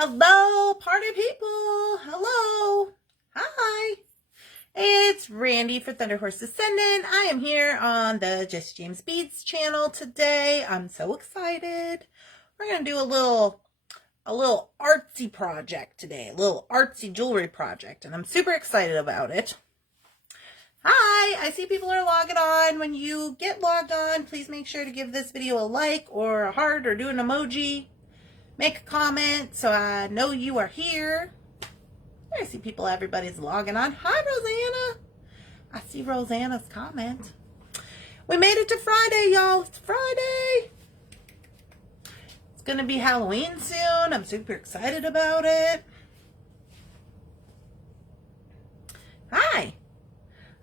Hello, party people. Hello. Hi. It's Randy for Thunderhorse Descendant. I am here on the Jesse James Beads channel today. I'm so excited. We're going to do a little artsy project today, a little artsy jewelry project, and I'm super excited about it. Hi, I see people are logging on. When you get logged on, please make sure to give this video a like or a heart or do an emoji. Make a comment so I know you are here. I see people, everybody's logging on. Hi, Rosanna. I see Rosanna's comment. We made it to Friday, y'all. It's Friday. It's going to be Halloween soon. I'm super excited about it. Hi.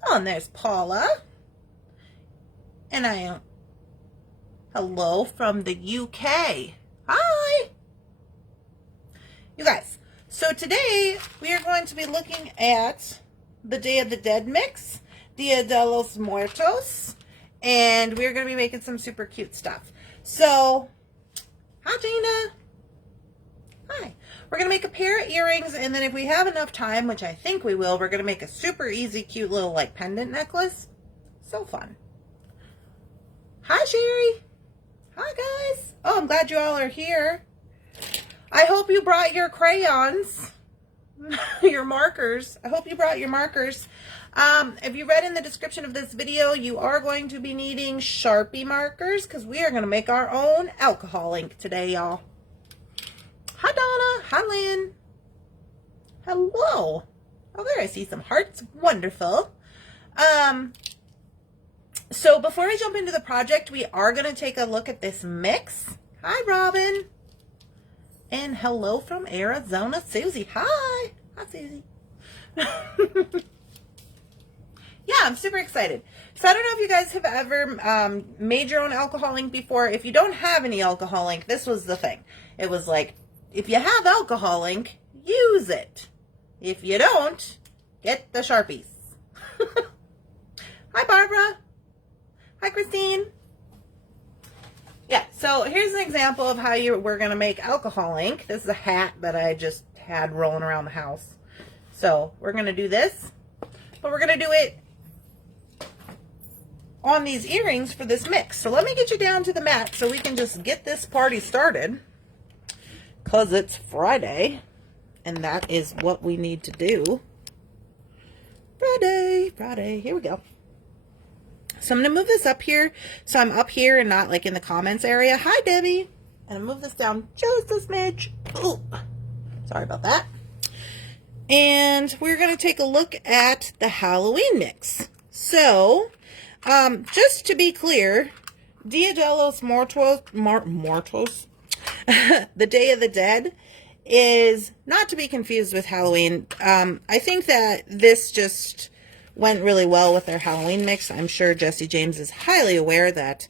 Oh, and there's Paula. And hello from the UK. Hi. You guys, so today we are going to be looking at the Day of the Dead mix, Dia de Los Muertos, and we're going to be making some super cute stuff. So, hi Gina. Hi. We're going to make a pair of earrings, and then if we have enough time, which I think we will, we're going to make a super easy, cute little like pendant necklace. So fun. Hi Sherry. Hi guys. Oh, I'm glad you all are here. I hope you brought your crayons, your markers. I hope you brought your markers. If you read in the description of this video, you are going to be needing Sharpie markers because we are going to make our own alcohol ink today, y'all. Hi, Donna. Hi, Lynn. Hello. Oh, there I see some hearts. Wonderful. So before I jump into the project, we are going to take a look at this mix. Hi, Robin. And hello from Arizona, Susie. Hi. Hi, Susie. Yeah, I'm super excited. So I don't know if you guys have ever made your own alcohol ink before. If you don't have any alcohol ink, this was the thing. It was like, if you have alcohol ink, use it. If you don't, get the Sharpies. Hi, Barbara. Hi, Christine. Yeah, so here's an example of how we're going to make alcohol ink. This is a hat that I just had rolling around the house. So we're going to do this, but we're going to do it on these earrings for this mix. So let me get you down to the mat so we can just get this party started, because it's Friday, and that is what we need to do. Friday, here we go. So I'm going to move this up here, so I'm up here and not like in the comments area. Hi, Debbie. And I'll move this down just a smidge. Oh, sorry about that. And we're going to take a look at the Halloween mix. So, just to be clear, Dia de los Muertos, the Day of the Dead, is not to be confused with Halloween. I think that this just went really well with their Halloween mix. I'm sure Jesse James is highly aware that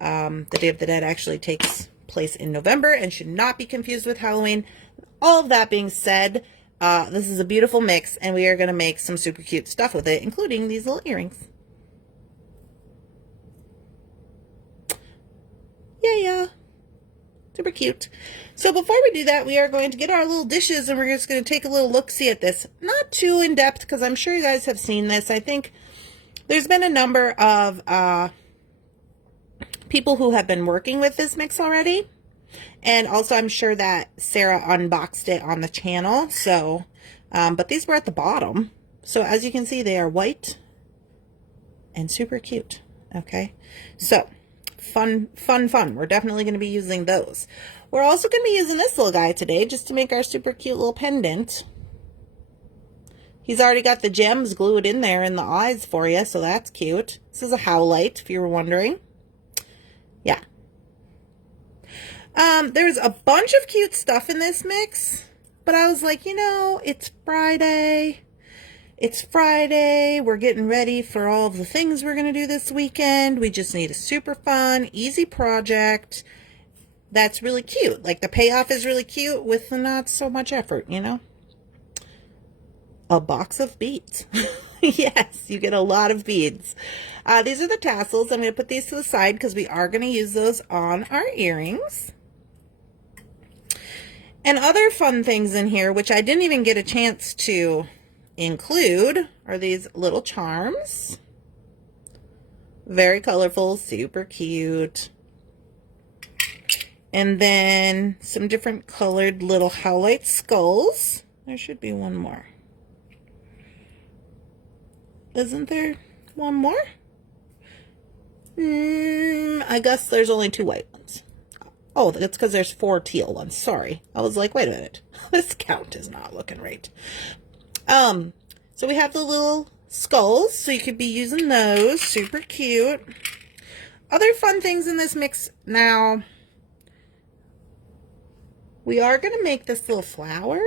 the Day of the Dead actually takes place in November and should not be confused with Halloween. All of that being said, this is a beautiful mix, and we are going to make some super cute stuff with it, including these little earrings. Yeah. Super cute. So before we do that, we are going to get our little dishes, and we're just going to take a little look-see at this. Not too in-depth, because I'm sure you guys have seen this. I think there's been a number of people who have been working with this mix already. And also I'm sure that Sarah unboxed it on the channel. So, but these were at the bottom. So as you can see, they are white and super cute. Okay. So fun. We're definitely going to be using those. We're also going to be using this little guy today just to make our super cute little pendant. He's already got the gems glued in there in the eyes for you, so that's cute. This is a howlite, if you were wondering. Yeah. There's a bunch of cute stuff in this mix, but I was like, you know, it's Friday. It's Friday. We're getting ready for all of the things we're going to do this weekend. We just need a super fun, easy project that's really cute. Like, the payoff is really cute with not so much effort, you know? A box of beads. Yes, you get a lot of beads. These are the tassels. I'm going to put these to the side because we are going to use those on our earrings. And other fun things in here, which I didn't even get a chance to include, are these little charms. Very colorful, super cute. And then some different colored little howlite skulls. There should be one more. Isn't there one more? I guess there's only 2 white ones. Oh, that's because there's 4 teal ones. Sorry. I was like, wait a minute. This count is not looking right. So we have the little skulls, so you could be using those. Super cute. Other fun things in this mix now. We are going to make this little flower.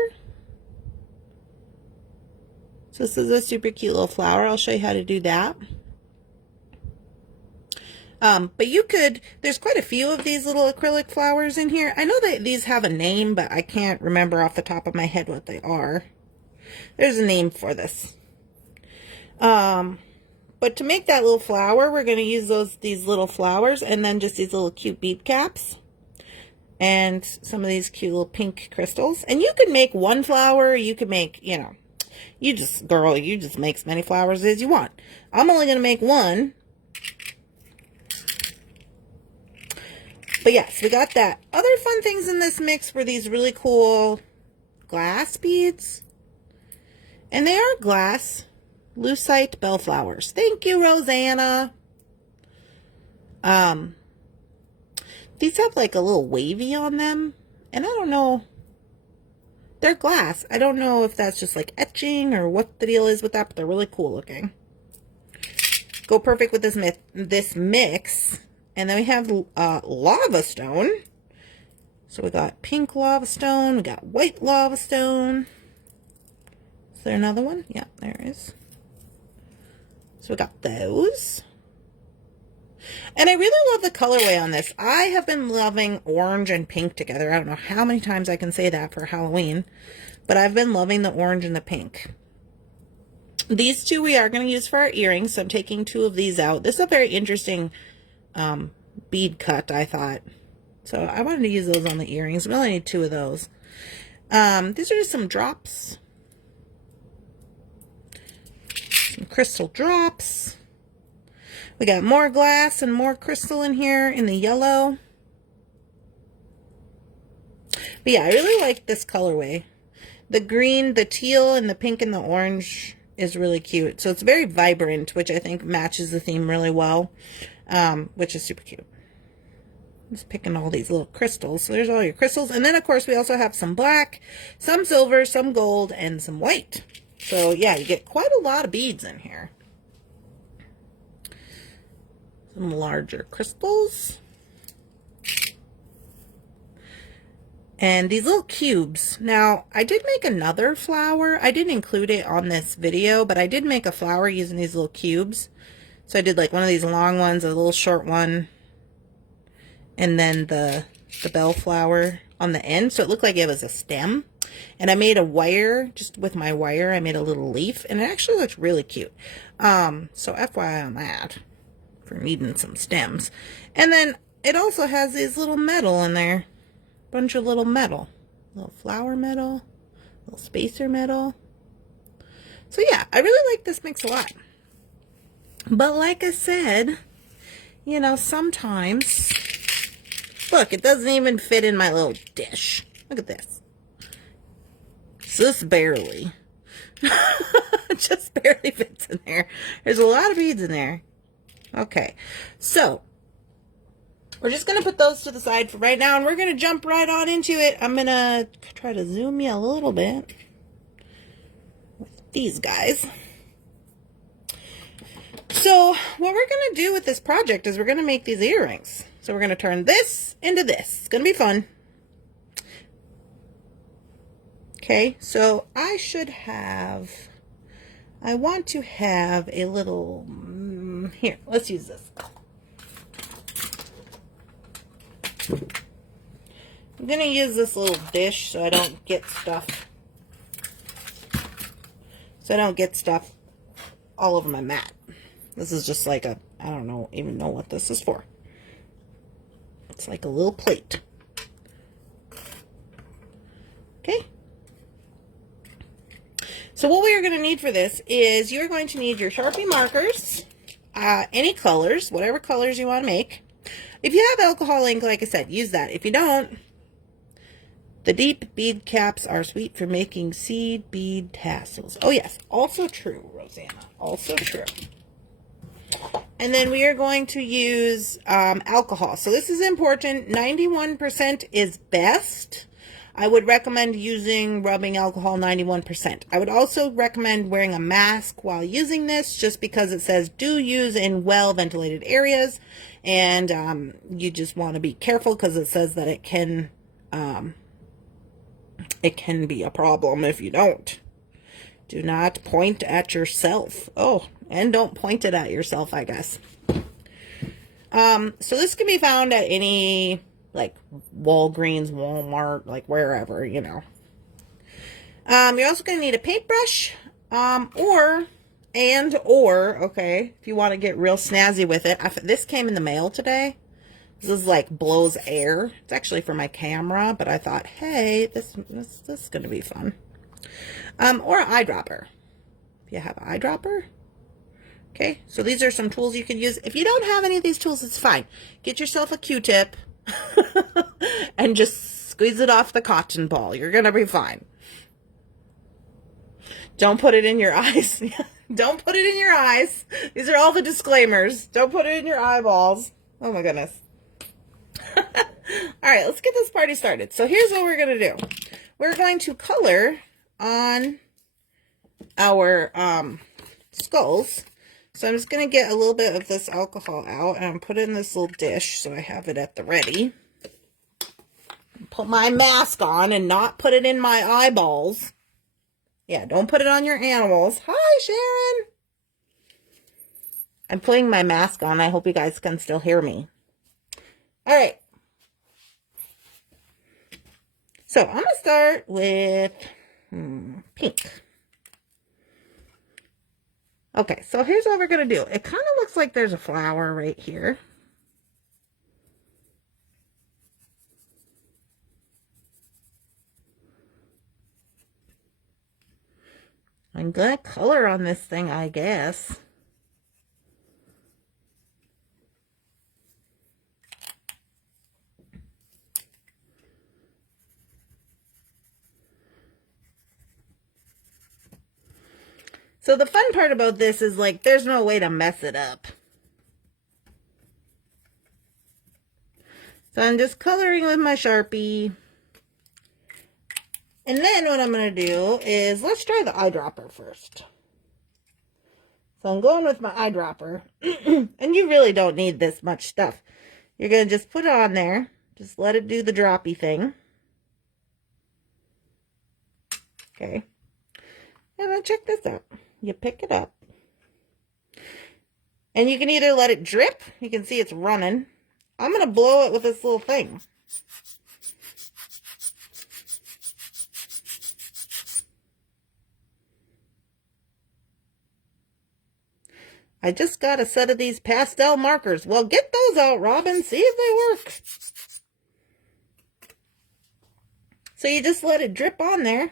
So this is a super cute little flower. I'll show you how to do that. But you could, there's quite a few of these little acrylic flowers in here. I know that these have a name, but I can't remember off the top of my head what they are. There's a name for this. But to make that little flower, we're going to use these little flowers and then just these little cute bead caps. And some of these cute little pink crystals. And you could make one flower, you could make, you know, you just make as many flowers as you want. I'm only going to make one. But yes, we got that. Other fun things in this mix were these really cool glass beads. And they are glass lucite bellflowers. Thank you, Rosanna. These have like a little wavy on them. And I don't know. They're glass. I don't know if that's just like etching or what the deal is with that, but they're really cool looking. Go perfect with this mix. And then we have lava stone. So we got pink lava stone. We got white lava stone. Is there another one? Yeah, there is. So we got those. And I really love the colorway on this. I have been loving orange and pink together. I don't know how many times I can say that for Halloween. But I've been loving the orange and the pink. These 2 we are going to use for our earrings. So I'm taking 2 of these out. This is a very interesting bead cut, I thought. So I wanted to use those on the earrings. We only need 2 of those. These are just some drops. Some crystal drops. We got more glass and more crystal in here in the yellow. But yeah, I really like this colorway. The green, the teal, and the pink and the orange is really cute. So it's very vibrant, which I think matches the theme really well, which is super cute. Just picking all these little crystals. So there's all your crystals. And then, of course, we also have some black, some silver, some gold, and some white. So, yeah, you get quite a lot of beads in here. Some larger crystals. And these little cubes. Now, I did make another flower. I didn't include it on this video, but I did make a flower using these little cubes. So I did like one of these long ones, a little short one, and then the bell flower on the end. So it looked like it was a stem. And I made a wire, just with my wire, I made a little leaf, and it actually looks really cute. So FYI on that, for needing some stems. And then it also has these little metal in there. Bunch of little metal. Little flower metal. Little spacer metal. So yeah, I really like this mix a lot. But like I said, you know, sometimes... Look, it doesn't even fit in my little dish. Look at this. Just barely. Just barely fits in there. There's a lot of beads in there. Okay, so we're just going to put those to the side for right now, and we're going to jump right on into it. I'm going to try to zoom you a little bit with these guys. So what we're going to do with this project is we're going to make these earrings. So we're going to turn this into this. It's going to be fun. Okay, so I want to have a little, here, let's use this. I'm going to use this little dish so I don't get stuff. So I don't get stuff all over my mat. This is just like a, I don't even know what this is for. It's like a little plate. So what we are going to need for this is you're going to need your Sharpie markers, any colors, whatever colors you want to make. If you have alcohol ink, like I said, use that. If you don't, the deep bead caps are sweet for making seed bead tassels. Oh yes, also true, Rosanna, also true. And then we are going to use alcohol. So this is important. 91% is best. I would recommend using rubbing alcohol 91%. I would also recommend wearing a mask while using this, just because it says do use in well-ventilated areas. And you just want to be careful because it says that it can be a problem if you don't. Do not point at yourself. Oh, and don't point it at yourself, I guess. So this can be found at any, like, Walgreens, Walmart, like, wherever, you know. You're also going to need a paintbrush, or, okay, if you want to get real snazzy with it. This came in the mail today. This is, like, blows air. It's actually for my camera, but I thought, hey, this is going to be fun. Or an eyedropper. If you have an eyedropper. Okay, so these are some tools you can use. If you don't have any of these tools, it's fine. Get yourself a Q-tip and just squeeze it off the cotton ball. You're going to be fine. Don't put it in your eyes. Don't put it in your eyes. These are all the disclaimers. Don't put it in your eyeballs. Oh my goodness. All right, let's get this party started. So here's what we're going to do. We're going to color on our skulls. So I'm just going to get a little bit of this alcohol out and put it in this little dish so I have it at the ready. Put my mask on and not put it in my eyeballs. Yeah, don't put it on your animals. Hi, Sharon. I'm putting my mask on. I hope you guys can still hear me. All right. So I'm going to start with pink. Okay, so here's what we're going to do. It kind of looks like there's a flower right here. I'm going to color on this thing, I guess. So the fun part about this is, like, there's no way to mess it up. So I'm just coloring with my Sharpie. And then what I'm going to do is, let's try the eyedropper first. So I'm going with my eyedropper. And you really don't need this much stuff. You're going to just put it on there. Just let it do the droppy thing. Okay. And then check this out. You pick it up. And you can either let it drip. You can see it's running. I'm going to blow it with this little thing. I just got a set of these pastel markers. Well, get those out, Robin. See if they work. So you just let it drip on there.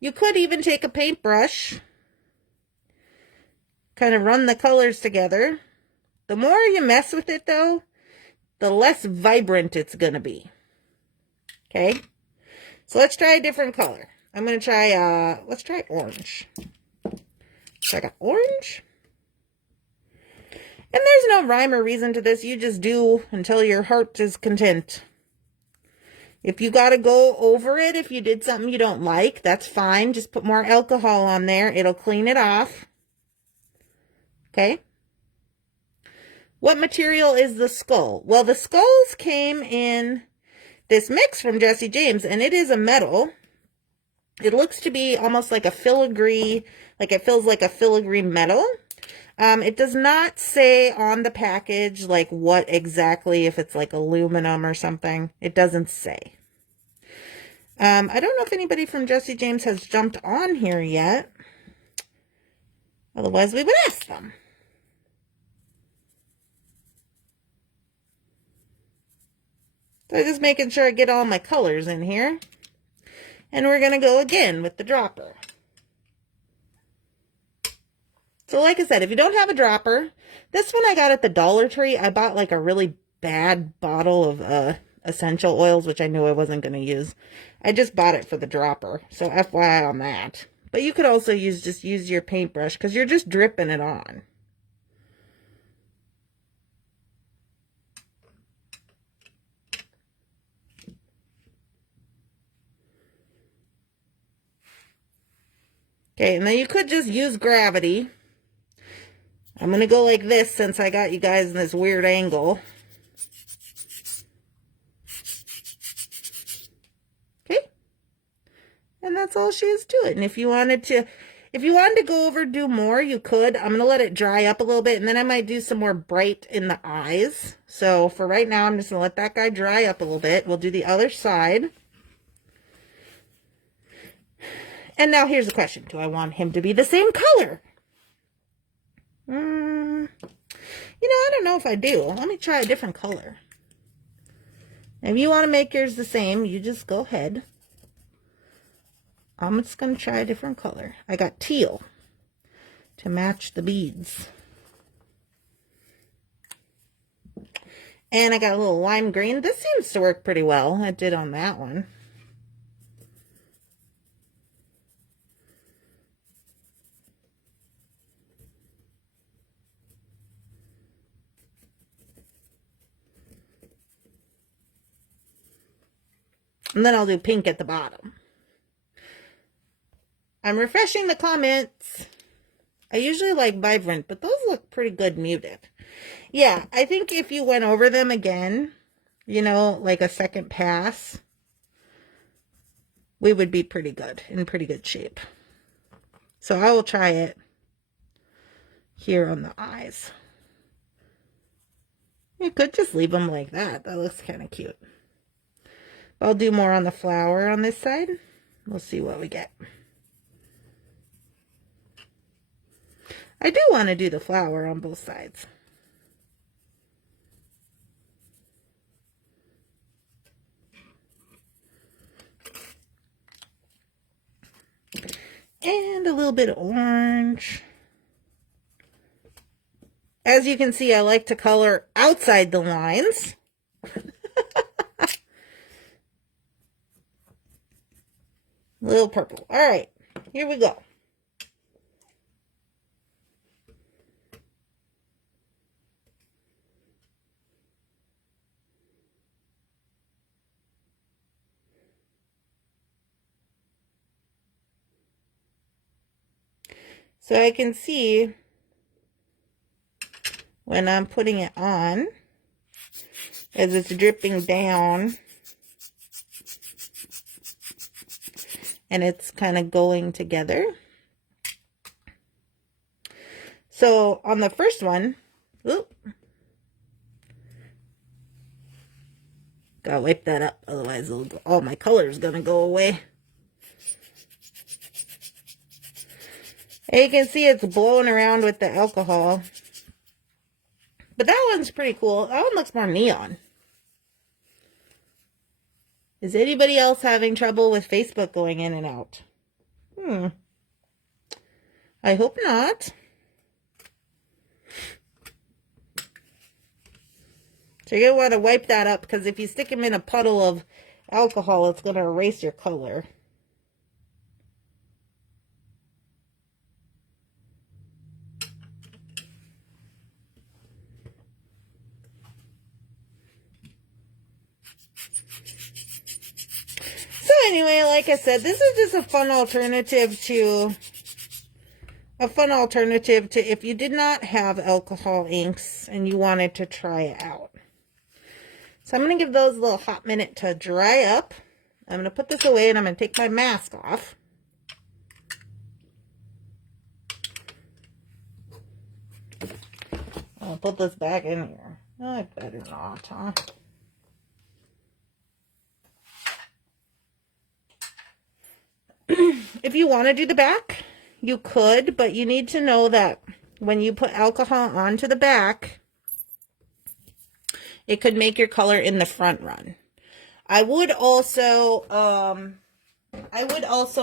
You could even take a paintbrush. Kind of run the colors together. The more you mess with it, though, the less vibrant it's going to be. Okay? So let's try a different color. I'm going to try, let's try orange. So I got orange. And there's no rhyme or reason to this. You just do until your heart is content. If you got to go over it, if you did something you don't like, that's fine. Just put more alcohol on there. It'll clean it off. Okay. What material is the skull? Well, the skulls came in this mix from Jesse James, and it is a metal. It looks to be almost like a filigree, like it feels like a filigree metal. It does not say on the package, like, what exactly, if it's like aluminum or something. It doesn't say. I don't know if anybody from Jesse James has jumped on here yet. Otherwise, we would ask them. So just making sure I get all my colors in here. And we're going to go again with the dropper. So like I said, if you don't have a dropper, this one I got at the Dollar Tree. I bought like a really bad bottle of essential oils, which I knew I wasn't going to use. I just bought it for the dropper. So FYI on that. But you could also just use your paintbrush because you're just dripping it on. Okay, and then you could just use gravity. I'm going to go like this since I got you guys in this weird angle. Okay. And that's all she is to it. And if you wanted to go over, do more, you could. I'm going to let it dry up a little bit, and then I might do some more bright in the eyes. So for right now, I'm just going to let that guy dry up a little bit. We'll do the other side. And now here's the question. Do I want him to be the same color? I don't know if I do. Let me try a different color. If you want to make yours the same, you just go ahead. I'm just going to try a different color. I got teal to match the beads. And I got a little lime green. This seems to work pretty well. I did on that one. And then I'll do pink at the bottom. I'm refreshing the comments. I usually like vibrant, but those look pretty good muted. Yeah, I think if you went over them again, like a second pass, we would be pretty good, in pretty good shape. So I will try it here on the eyes. You could just leave them like that. That looks kind of cute. I'll do more on the flower on this side. We'll see what we get. I do want to do the flower on both sides. And a little bit of orange. As you can see, I like to color outside the lines. Little purple. All right, here we go. So I can see when I'm putting it on, as it's dripping down, and it's kind of going together. So on the first one, gotta wipe that up, otherwise all my color is gonna go away. And you can see it's blowing around with the alcohol. But that one's pretty cool. That one looks more neon. Is anybody else having trouble with Facebook going in and out? I hope not. So you're going to want to wipe that up, because if you stick them in a puddle of alcohol, it's going to erase your color. So anyway, like I said, this is just a fun alternative to if you did not have alcohol inks and you wanted to try it out. So I'm going to give those a little hot minute to dry up. I'm going to put this away and I'm going to take my mask off. I'll put this back in here. No, I better not, huh? If you want to do the back, you could, but you need to know that when you put alcohol onto the back, it could make your color in the front run. I would also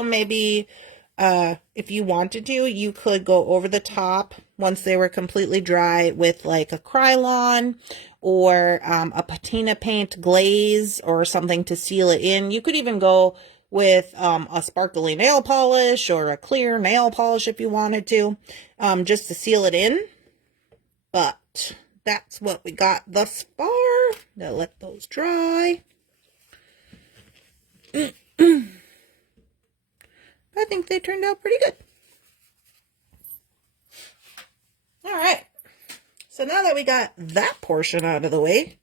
maybe if you wanted to, you could go over the top once they were completely dry with like a Krylon or a patina paint glaze or something to seal it in. You could even go with a sparkly nail polish or a clear nail polish if you wanted to, just to seal it in. But that's what we got thus far. Now let those dry. I think they turned out pretty good. All right. So now that we got that portion out of the way,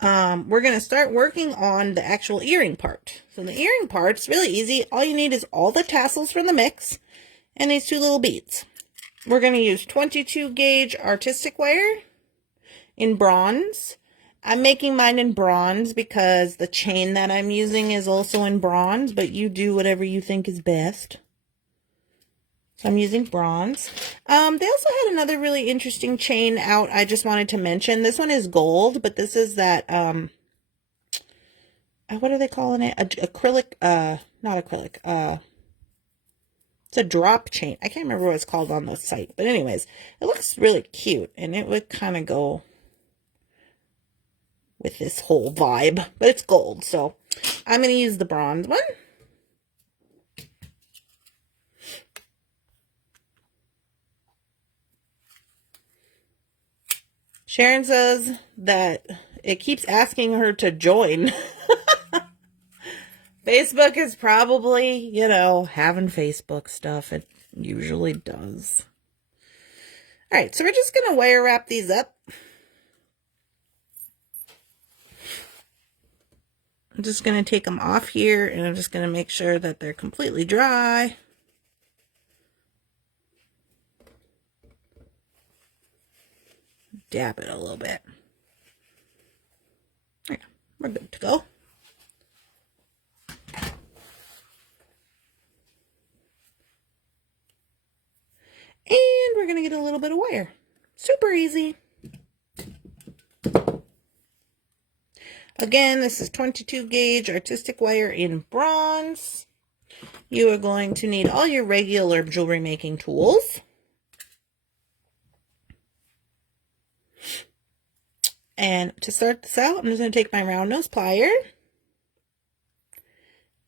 we're going to start working on the actual earring part. So the earring part's really easy. All you need is all the tassels from the mix and these two little beads. We're going to use 22 gauge artistic wire in bronze. I'm making mine in bronze because the chain that I'm using is also in bronze, but you do whatever you think is best. So I'm using bronze. They also had another really interesting chain out I just wanted to mention. This one is gold, but this is that, what are they calling it? Acrylic, not acrylic, it's a drop chain. I can't remember what it's called on the site, but anyways, it looks really cute, and it would kind of go with this whole vibe, but it's gold, so I'm going to use the bronze one. Sharon says that it keeps asking her to join. Facebook is probably, you know, having Facebook stuff. It usually does. All right, so we're just going to wire wrap these up. I'm just going to take them off here, and I'm just going to make sure that they're completely dry. Dab it a little bit. There, we're good to go. And we're going to get a little bit of wire. Super easy. Again, this is 22 gauge artistic wire in bronze. You are going to need all your regular jewelry making tools. And to start this out, I'm just going to take my round nose plier.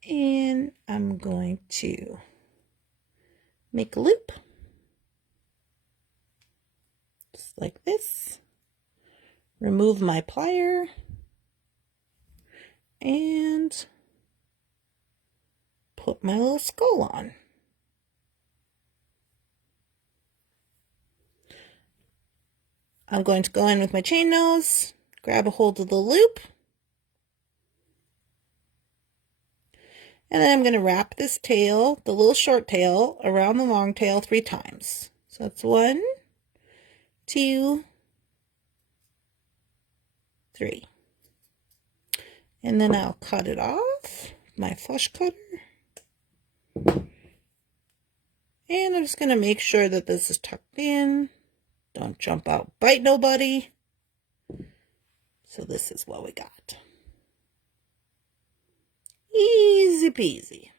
And I'm going to make a loop. Just like this. Remove my plier. And put my little skull on. I'm going to go in with my chain nose, grab a hold of the loop, and then I'm going to wrap this tail, the little short tail, around the long tail 3 times. So that's 1, 2, 3. And then I'll cut it off with my flush cutter. And I'm just going to make sure that this is tucked in. Don't jump out, bite nobody. So this is what we got. Easy peasy.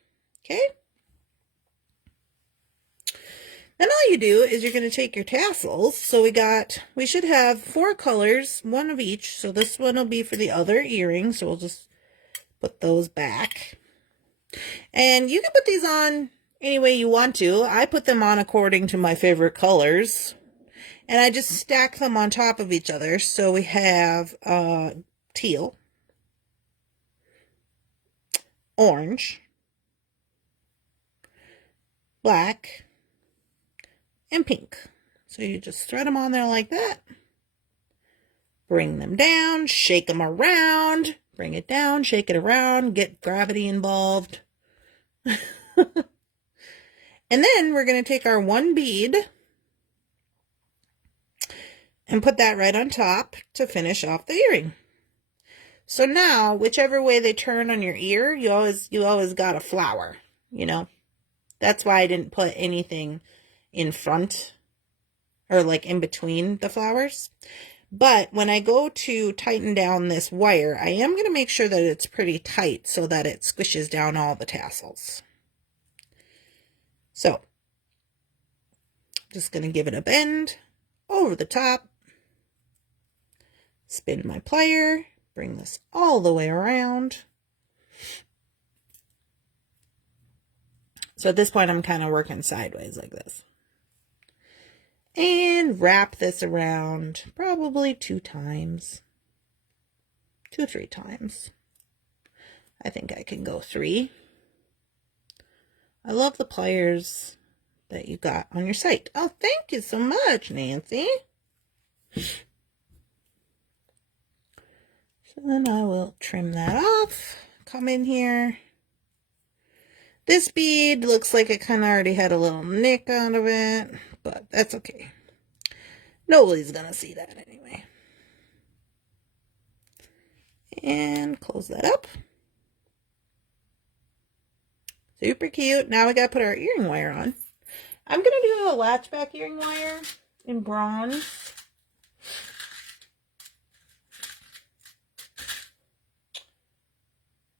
Okay? Then all you do is you're going to take your tassels. So we should have 4 colors, 1 of each. So this one will be for the other earring. So we'll just put those back. And you can put these on any way you want to. I put them on according to my favorite colors. And I just stack them on top of each other. So we have teal, orange, black, and pink. So you just thread them on there like that. Bring them down, shake them around, bring it down, shake it around, get gravity involved. And then we're going to take our 1 bead and put that right on top to finish off the earring. So now, whichever way they turn on your ear, you always got a flower, you know. That's why I didn't put anything in front or like in between the flowers. But when I go to tighten down this wire, I am going to make sure that it's pretty tight so that it squishes down all the tassels. So, just going to give it a bend over the top, spin my plier, bring this all the way around. So at this point, I'm kind of working sideways like this. And wrap this around probably 2 times. 2 or 3 times. I think I can go 3. I love the pliers that you got on your site. Oh, thank you so much, Nancy. So then I will trim that off. Come in here. This bead looks like it kind of already had a little nick out of it, but that's okay. Nobody's gonna see that anyway. And close that up. Super cute. Now we gotta put our earring wire on. I'm gonna do a latchback earring wire in bronze.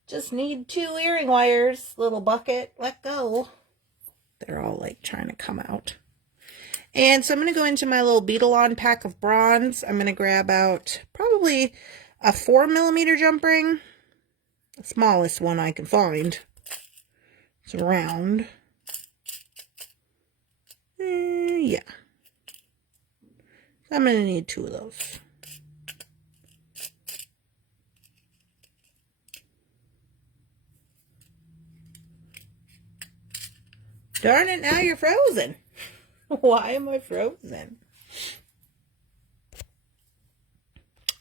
Just need 2 earring wires. Little bucket. Let go. They're all like trying to come out. And so I'm going to go into my little Bead-A-Lon pack of bronze. I'm going to grab out probably a 4mm jump ring. The smallest one I can find. It's round. Yeah. I'm going to need 2 of those. Darn it, now you're frozen. Why am I frozen?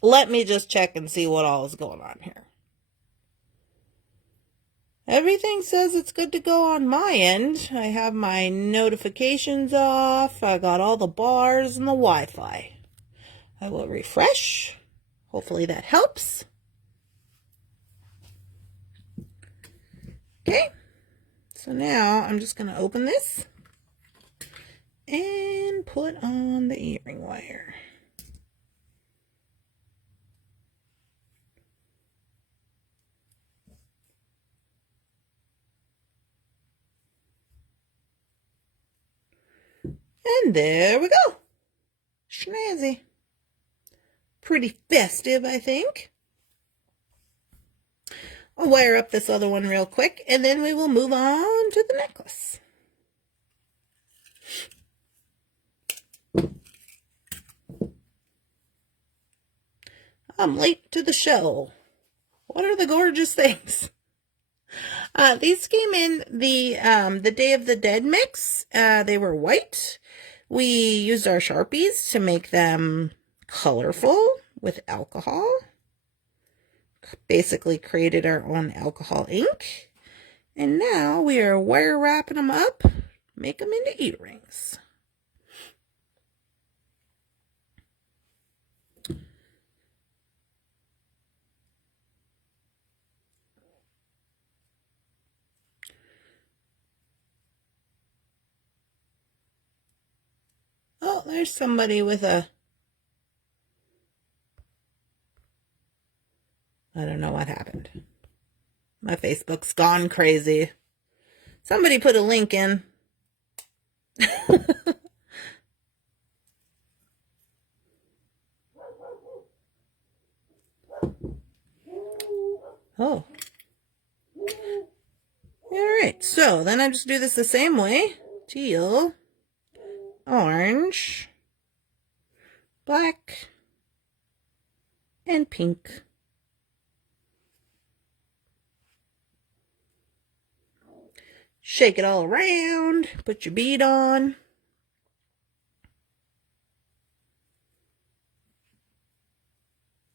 Let me just check and see what all is going on here. Everything says it's good to go on my end. I have my notifications off. I got all the bars and the Wi-Fi. I will refresh. Hopefully that helps. Okay. So now I'm just going to open this and put on the earring wire. And there we go. Snazzy. Pretty festive, I think. I'll wire up this other one real quick, and then we will move on to the necklace. I'm late to the show. What are the gorgeous things? These came in the Day of the Dead mix. They were white. We used our Sharpies to make them colorful with alcohol. Basically created our own alcohol ink. And now we are wire wrapping them up, make them into earrings. Oh, there's somebody with a... I don't know what happened. My Facebook's gone crazy. Somebody put a link in. Oh. Alright, so then I just do this the same way. Teal, orange, black, and pink. Shake it all around, put your bead on.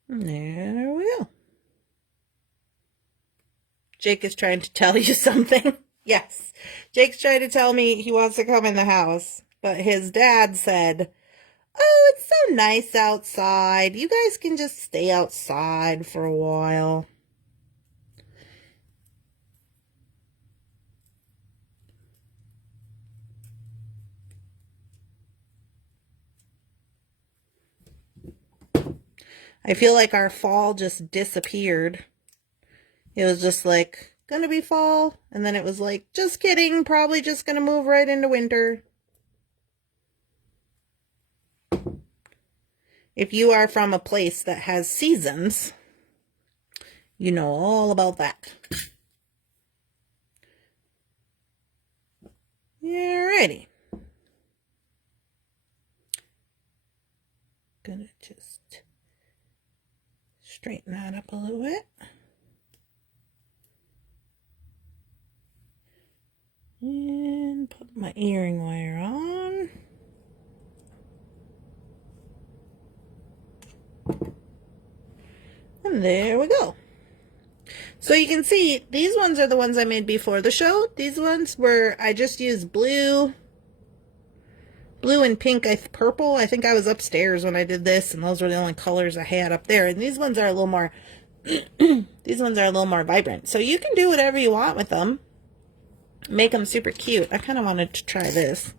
And there we go. Jake is trying to tell you something. Yes, Jake's trying to tell me he wants to come in the house, but his dad said, "Oh, it's so nice outside. You guys can just stay outside for a while." I feel like our fall just disappeared. It was just like, gonna be fall, and then it was like, just kidding, probably just gonna move right into winter. If you are from a place that has seasons, you know all about that. Alrighty. Gonna just straighten that up a little bit. And put my earring wire on. And there we go. So you can see, these ones are the ones I made before the show. These ones were, I just used blue and pink, purple. I think I was upstairs when I did this, and those were the only colors I had up there. And these ones are a little more, these ones are a little more vibrant. So you can do whatever you want with them. Make them super cute. I kind of wanted to try this.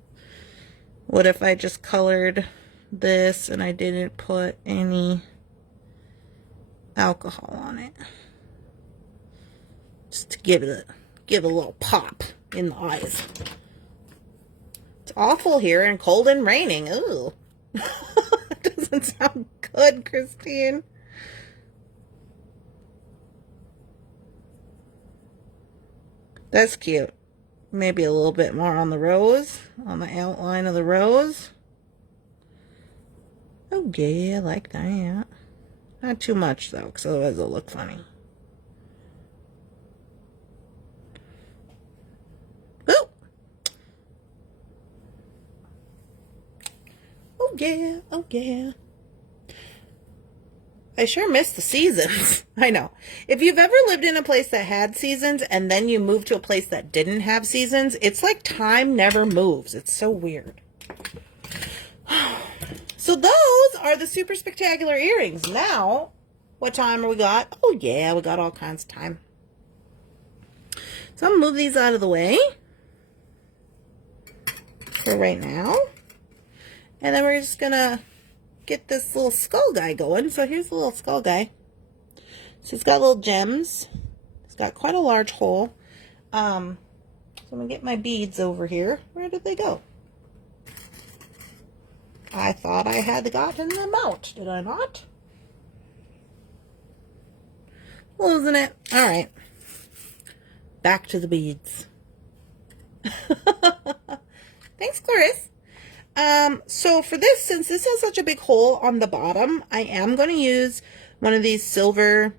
What if I just colored this and I didn't put any alcohol on it? Just to give it a little pop in the eyes. It's awful here and cold and raining. Ooh. Doesn't sound good, Christine. That's cute. Maybe a little bit more on the rose, on the outline of the rose. Oh yeah, I like that. Not too much though, because otherwise it'll look funny. Ooh. Oh yeah, oh yeah. I sure miss the seasons. I know. If you've ever lived in a place that had seasons and then you moved to a place that didn't have seasons, it's like time never moves. It's so weird. So those are the super spectacular earrings. Now, what time we got? Oh yeah, we got all kinds of time. So I'm gonna move these out of the way for right now. And then we're just gonna get this little skull guy going. So here's the little skull guy. So he's got little gems. He's got quite a large hole. So I'm gonna get my beads over here. Where did they go? I thought I had gotten them out. Did I not? Losing it. All right. Back to the beads. Thanks, Clarice. So for this, since this has such a big hole on the bottom, I am going to use one of these silver,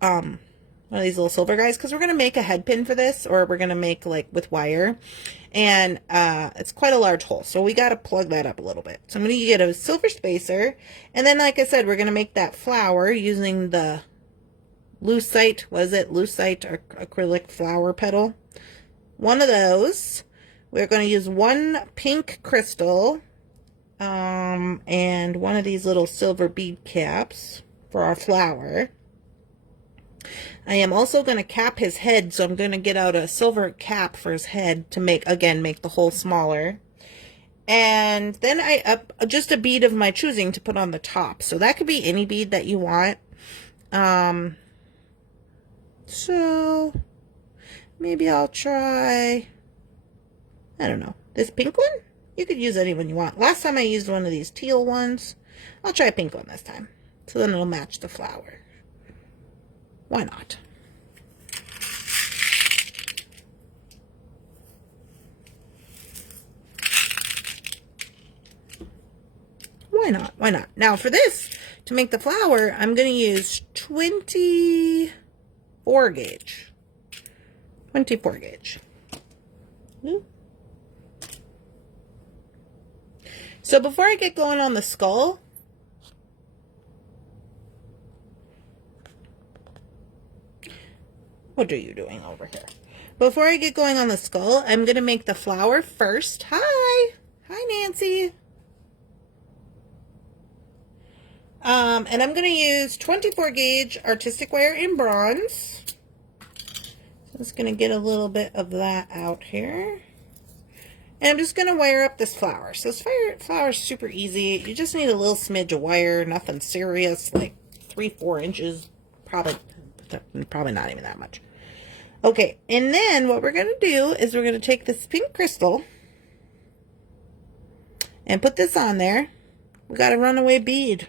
one of these little silver guys, because we're going to make a head pin for this, or we're going to make like with wire, and it's quite a large hole, so we got to plug that up a little bit. So I'm going to get a silver spacer, and then like I said, we're going to make that flower using the lucite, lucite or acrylic flower petal. One of those. We're going to use one pink crystal and one of these little silver bead caps for our flower. I am also going to cap his head, so I'm going to get out a silver cap for his head to make the hole smaller. And then just a bead of my choosing to put on the top. So that could be any bead that you want. So maybe I'll try, I don't know, this pink one? You could use any one you want. Last time I used one of these teal ones. I'll try a pink one this time. So then it'll match the flower. Why not? Why not? Why not? Now for this, to make the flower, I'm going to use 24 gauge. 24 gauge. Ooh. So before I get going on the skull, what are you doing over here? Before I get going on the skull, I'm going to make the flower first. Hi! Hi, Nancy. And I'm going to use 24 gauge artistic wire in bronze. So I'm just going to get a little bit of that out here. And I'm just going to wire up this flower. So this flower is super easy. You just need a little smidge of wire, nothing serious, like 3-4 inches, probably not even that much. Okay, and then what we're going to do is we're going to take this pink crystal and put this on there. We got a runaway bead.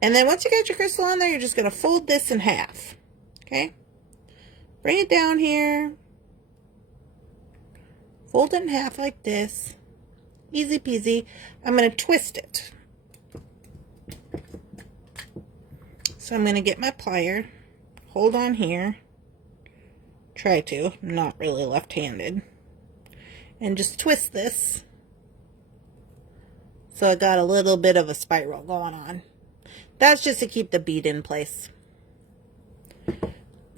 And then once you got your crystal on there, you're just going to fold this in half. Okay? Bring it down here. Fold it in half like this. Easy peasy. I'm going to twist it. So I'm going to get my plier. Hold on here. Try to. I'm not really left-handed. And just twist this. So I got a little bit of a spiral going on. That's just to keep the bead in place.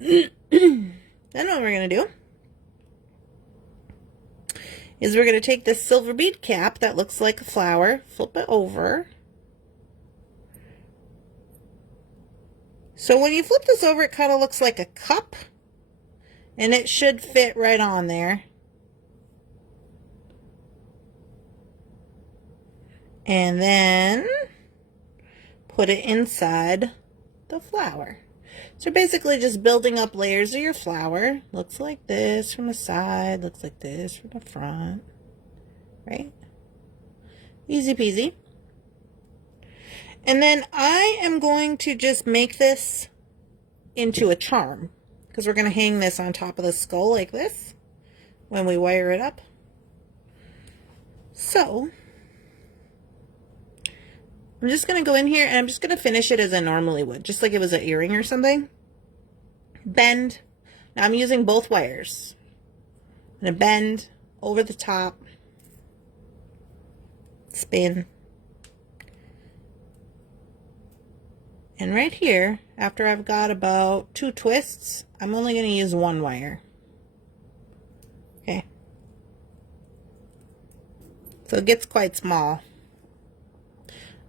Then what we're going to do is we're going to take this silver bead cap that looks like a flower, flip it over. So when you flip this over, it kind of looks like a cup, and it should fit right on there. And then put it inside the flower. So basically just building up layers of your flower. Looks like this from the side, looks like this from the front, right? Easy peasy. And then I am going to just make this into a charm, because we're going to hang this on top of the skull like this when we wire it up. So I'm just going to go in here and I'm just going to finish it as I normally would, just like it was an earring or something. Bend. Now I'm using both wires. I'm going to bend over the top, spin. And right here, after I've got about 2 twists, I'm only going to use 1 wire. Okay. So it gets quite small.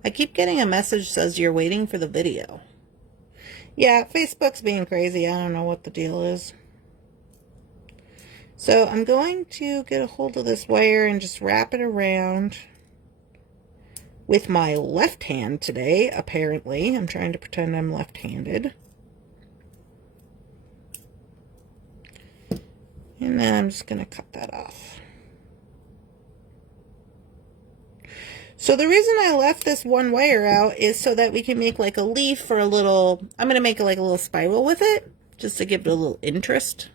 I keep getting a message that says you're waiting for the video. Yeah, Facebook's being crazy. I don't know what the deal is. So I'm going to get a hold of this wire and just wrap it around with my left hand today, apparently. I'm trying to pretend I'm left-handed. And then I'm just going to cut that off. So the reason I left this 1 wire out is so that we can make like a leaf or a little, I'm going to make like a little spiral with it, just to give it a little interest.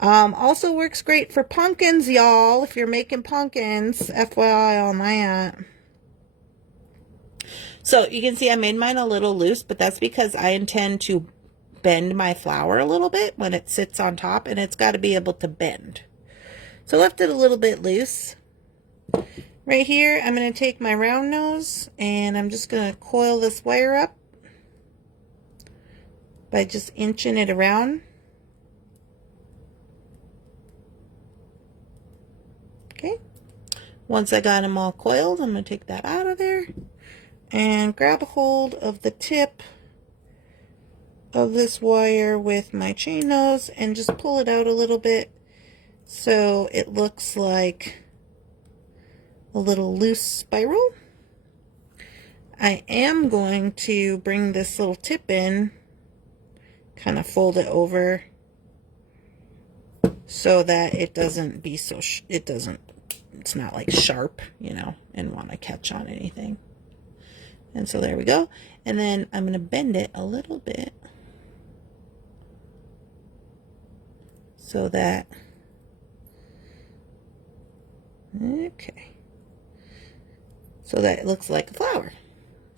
Also works great for pumpkins, y'all, if you're making pumpkins, FYI on that. So you can see I made mine a little loose, but that's because I intend to bend my flower a little bit when it sits on top, and it's got to be able to bend. So I left it a little bit loose. Right here, I'm going to take my round nose and I'm just going to coil this wire up by just inching it around. Okay. Once I got them all coiled, I'm going to take that out of there and grab a hold of the tip of this wire with my chain nose and just pull it out a little bit so it looks like a little loose spiral. I am going to bring this little tip in, kind of fold it over so that it doesn't be so, it's not like sharp, you know, and want to catch on anything. And so there we go. And then I'm going to bend it a little bit so that, okay, so that it looks like a flower.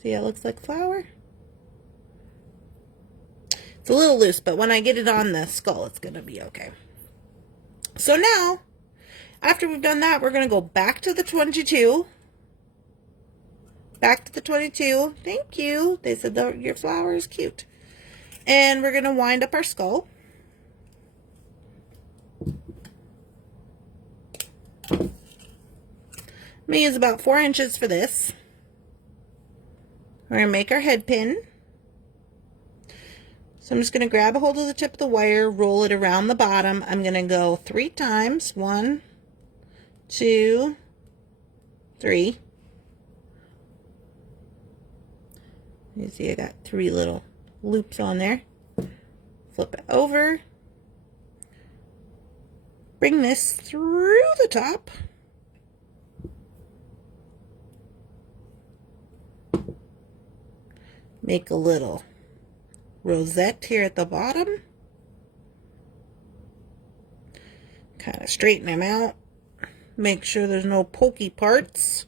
See how it looks like a flower? It's a little loose, but when I get it on the skull, it's going to be okay. So now, after we've done that, we're going to go back to the 22. Back to the 22. Thank you. They said your flower is cute. And we're going to wind up our skull. I'm going to use about 4 inches for this. We're going to make our head pin. So I'm just going to grab a hold of the tip of the wire, roll it around the bottom. I'm going to go 3 times. 1, 2, 3. You see I got 3 little loops on there. Flip it over. Bring this through the top. Make a little rosette here at the bottom. Kind of straighten them out. Make sure there's no pokey parts.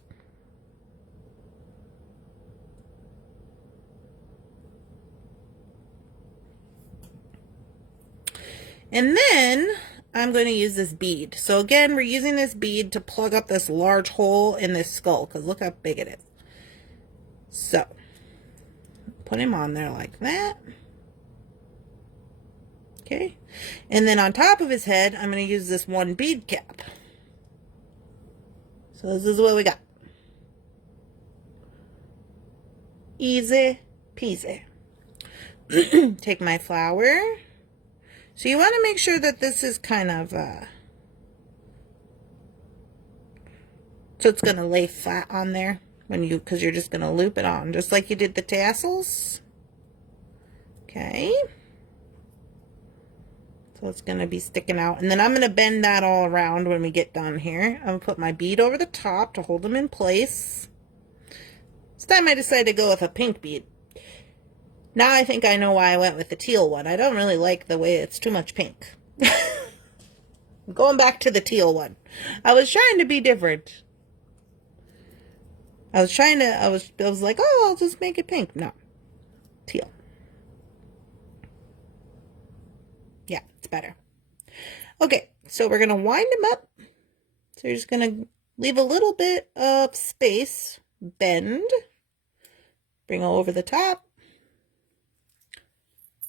And then I'm going to use this bead. So again, we're using this bead to plug up this large hole in this skull, because look how big it is. So put him on there like that. Okay. And then on top of his head, I'm going to use this 1 bead cap. So this is what we got. Easy peasy. Take my flower. So you want to make sure that this is kind of, so it's going to lay flat on there because you're just going to loop it on, just like you did the tassels. Okay. So it's going to be sticking out. And then I'm going to bend that all around when we get done here. I'm going to put my bead over the top to hold them in place. This time I decided to go with a pink bead. Now I think I know why I went with the teal one. I don't really like the way it's too much pink. I'm going back to the teal one. I was trying to be different. I was like, oh, I'll just make it pink. No. Teal. Yeah, it's better. Okay, so we're going to wind them up. So you're just going to leave a little bit of space. Bend. Bring it over the top.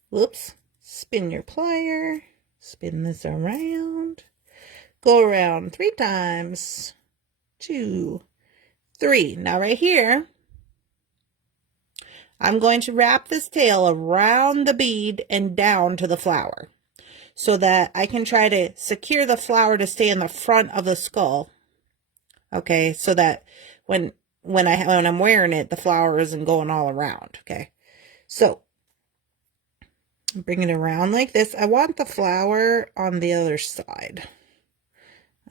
Whoops. Spin your plier. Spin this around. Go around 3 times. 2, 3. Now right here, I'm going to wrap this tail around the bead and down to the flower, so that I can try to secure the flower to stay in the front of the skull. Okay, so that when I'm wearing it, the flower isn't going all around. Okay, so bring it around like this. I want the flower on the other side.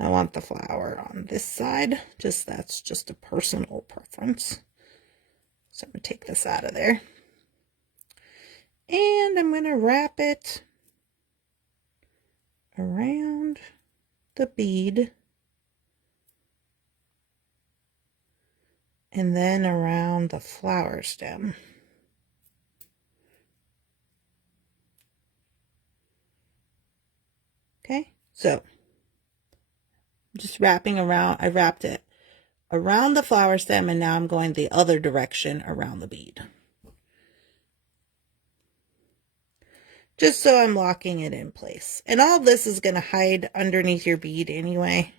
I want the flower on this side. That's just a personal preference. So I'm going to take this out of there. And I'm going to wrap it around the bead. And then around the flower stem. Okay, so I'm just wrapping around. I wrapped it around the flower stem, and now I'm going the other direction around the bead. Just so I'm locking it in place. And all this is going to hide underneath your bead anyway.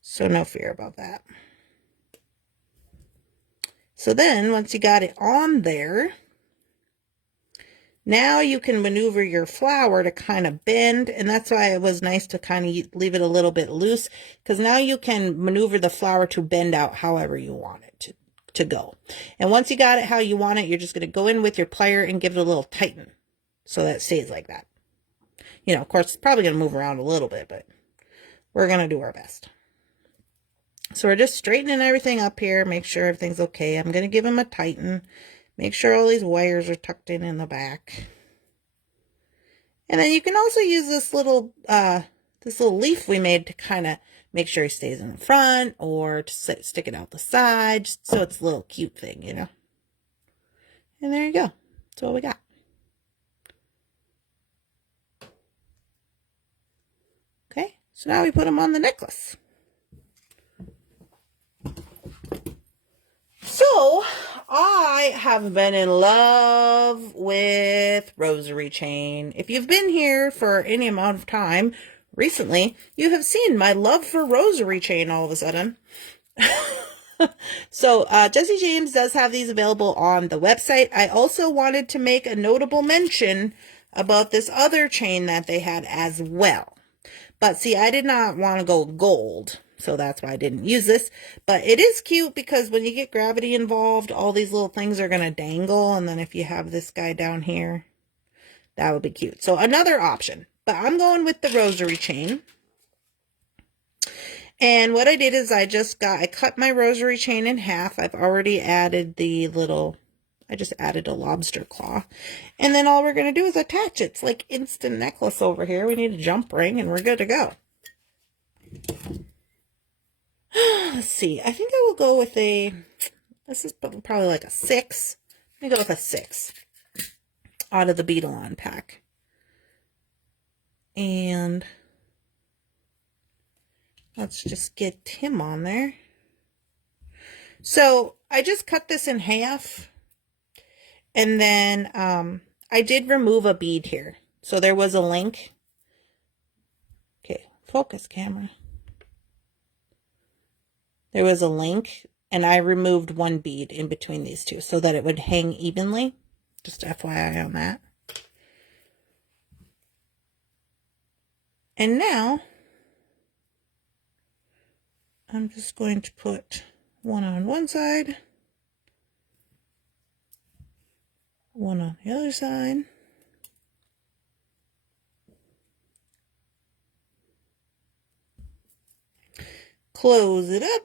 So no fear about that. So then, once you got it on there, now you can maneuver your flower to kind of bend, and that's why it was nice to kind of leave it a little bit loose, because now you can maneuver the flower to bend out however you want it to go. And once you got it how you want it, you're just going to go in with your plier and give it a little tighten so that it stays like that. You know, of course, it's probably going to move around a little bit, but we're going to do our best. So we're just straightening everything up here, make sure everything's okay. I'm going to give them a tighten. Make sure all these wires are tucked in the back. And then you can also use this little leaf we made to kind of make sure he stays in the front, or to stick it out the side, just so it's a little cute thing, you know. And there you go. That's what we got. Okay, so now we put them on the necklace. So, I have been in love with rosary chain. If you've been here for any amount of time recently, you have seen my love for rosary chain all of a sudden. So Jesse James does have these available on the website. I also wanted to make a notable mention about this other chain that they had as well. But see, I did not want to go gold, so that's why I didn't use this. But it is cute because when you get gravity involved, all these little things are going to dangle. And then if you have this guy down here, that would be cute. So another option. But I'm going with the rosary chain. And what I did is I cut my rosary chain in half. I've already added I just added a lobster claw. And then all we're going to do is attach it. It's like instant necklace over here. We need a jump ring and we're good to go. Let's see. I think I will go with this is probably like a 6. Let me go with a 6 out of the Bead-A-Lon pack. And let's just get him on there. So I just cut this in half. And then I did remove a bead here. So there was a link. Okay, focus camera. There was a link and I removed one bead in between these two so that it would hang evenly. Just FYI on that. And now I'm just going to put one on one side, one on the other side. Close it up.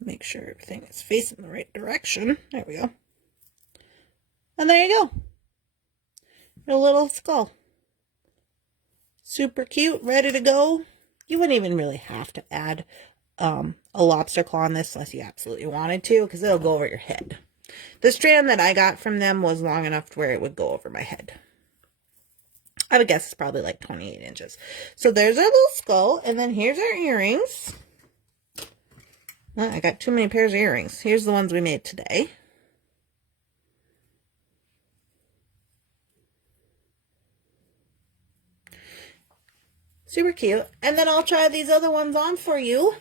Make sure everything is facing the right direction. There we go. And there you go. Your little skull. Super cute, ready to go. You wouldn't even really have to add a lobster claw on this unless you absolutely wanted to, because it'll go over your head. The strand that I got from them was long enough to where it would go over my head. I would guess it's probably like 28 inches. So there's our little skull, and then here's our earrings. Oh, I got too many pairs of earrings. Here's the ones we made today. Super cute. And then I'll try these other ones on for you.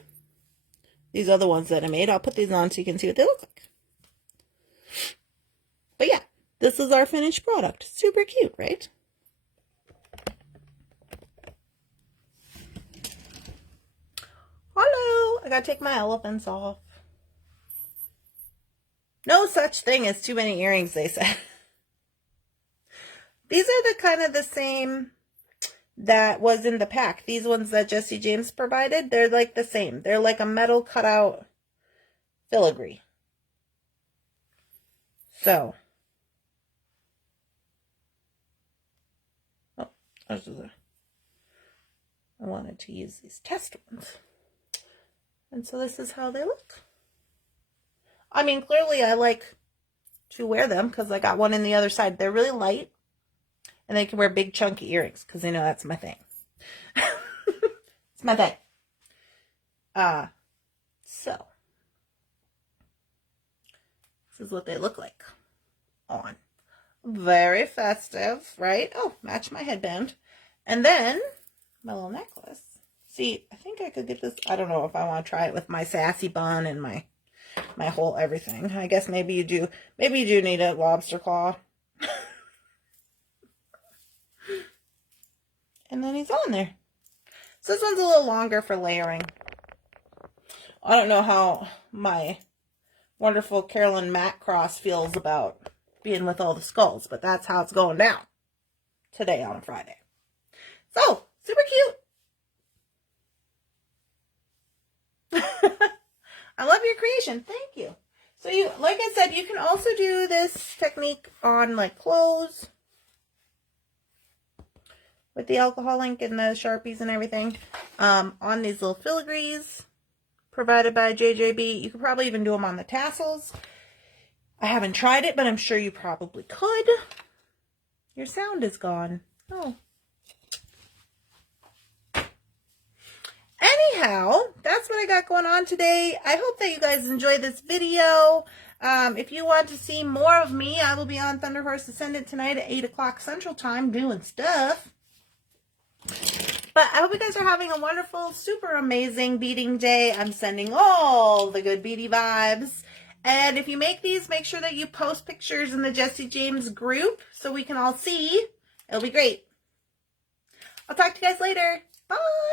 These other ones that I made. I'll put these on so you can see what they look like. But yeah, this is our finished product. Super cute, right? Hello! I gotta take my elephants off. No such thing as too many earrings, they said. These are the kind of the same that was in the pack. These ones that Jesse James provided, they're like the same. They're like a metal cutout filigree. So. Oh, I wanted to use these test ones. And so this is how they look. I mean, clearly I like to wear them because I got one in the other side. They're really light. And they can wear big chunky earrings because they know that's my thing. It's my thing. So. This is what they look like on. Very festive, right? Oh, match my headband. And then my little necklace. See, I think I could get this. I don't know if I want to try it with my sassy bun and my whole everything. I guess maybe you do. Maybe you do need a lobster claw. And then he's on there. So this one's a little longer for layering. I don't know how my wonderful Carolyn Mack Cross feels about being with all the skulls, but that's how it's going down today on a Friday. So, super cute. I love your creation. Thank you. So you, like I said, you can also do this technique on like clothes with the alcohol ink and the Sharpies and everything. On these little filigrees provided by JJB. You could probably even do them on the tassels. I haven't tried it, but I'm sure you probably could. Your sound is gone. Oh. Anyhow, that's what I got going on today. I hope that you guys enjoyed this video. If you want to see more of me, I will be on Thunderhorse Descendant tonight at 8 o'clock Central Time doing stuff. But I hope you guys are having a wonderful, super amazing beading day. I'm sending all the good beady vibes. And if you make these, make sure that you post pictures in the Jesse James group so we can all see. It'll be great. I'll talk to you guys later. Bye.